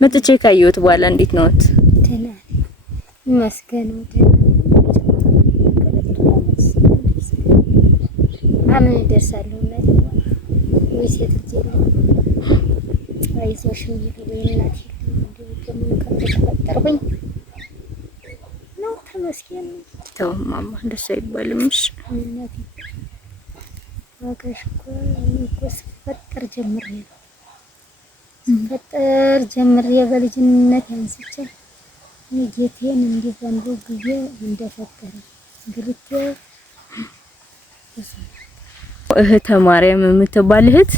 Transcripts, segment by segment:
መጥቼ ካየሁት በኋላ እንዴት ነዎት? ደህና ይመስገን። አምን ደርሳለሁ እናቴ ወይ ሴት ልጅ አይዞሽ ወይ እናቴ እንደው ከተፈጠርኩኝ ነው ተመስገን። ተው ማማ እንደሱ አይባልምሽ እናቴ ዋጋሽ እኮ ስፈጠር ጀምሬ በልጅነት አንስቼ ጌቴን እንዲዘንዱ ጊዜ እንደፈጠረ ግልቴ እህተ ማርያም የምትባል እህት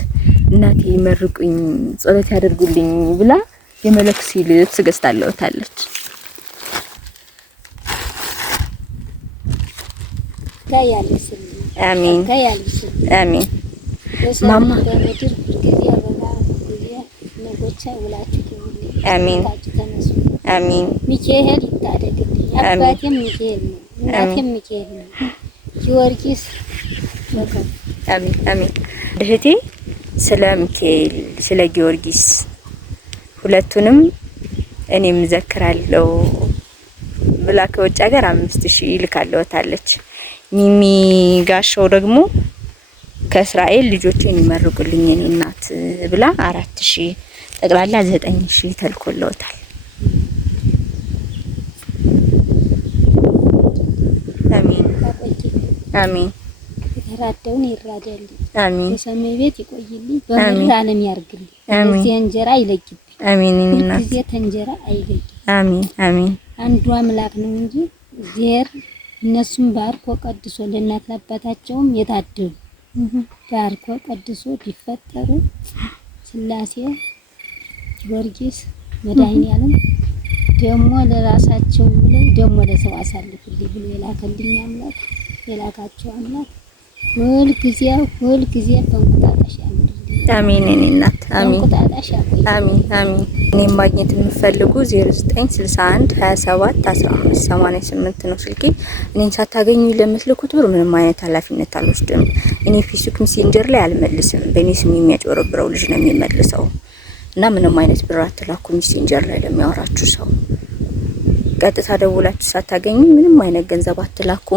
እናቴ ይመርቁኝ ጸሎት ያደርጉልኝ ብላ የመለክሲ ልብስ ገዝታለታለች። ታያለሽ አሜን አሜን ማማ በምድር ጊዜ አበባ ጊዜ ነገቻ ውላችሁ አሜን አሜን ሚካኤል ይታደግልኝ። አባቴም ሚካኤል ነው እናቴም ሚካኤል ነው። ጊዮርጊስ አሜን አሜን። እህቴ ስለ ሚካኤል ስለ ጊዮርጊስ ሁለቱንም እኔም ዘክራለሁ ብላ ከውጭ ሀገር 5000 ልካለታለች። ሚሚ ጋሻው ደግሞ ከእስራኤል ልጆቼን ይመርቁልኝ እኔ እናት ብላ 4000 ጠቅላላ 9000 ተልኮለታል። አሜን አሜን። የተራደውን ይራዳልኝ አሜን። በሰማይ ቤት ይቆይልኝ በምድር ዓለም ያርግልኝ። እዚህ እንጀራ አይለይብኝ። አሜን እናት እዚህ ተንጀራ አይለይ። አሜን አሜን። አንዱ አምላክ ነው እንጂ እግዚአብሔር እነሱም ባርኮ ቀድሶ ለእናት አባታቸውም የታደሉ ባርኮ ቀድሶ ቢፈጠሩ ስላሴ ጊዮርጊስ መድኃኒዓለም ደሞ ለራሳቸው ብለው ደሞ ለሰው አሳልፉልኝ ብሎ የላከልኝ አምላክ የላካቸው አምላክ ሁል ጊዜ በእንቁጣጣሽ ያምርልኝ። አሜን እኔ እናት አሜን በእንቁጣጣሽ ያቆይ። አሜን አሜን። እኔም ማግኘት የምፈልጉ 0961 27 15 88 ነው ስልኬ። እኔን ሳታገኙ ለምትልኩት ብር ምንም አይነት ኃላፊነት አልወስድም። እኔ ፌስቡክ ሜሴንጀር ላይ አልመልስም። በእኔ ስም የሚያጭበረብረው ልጅ ነው የሚመልሰው እና ምንም አይነት ብር አትላኩ። ሜሴንጀር ላይ ለሚያወራችሁ ሰው ቀጥታ ደውላችሁ ሳታገኙ ምንም አይነት ገንዘብ አትላኩ።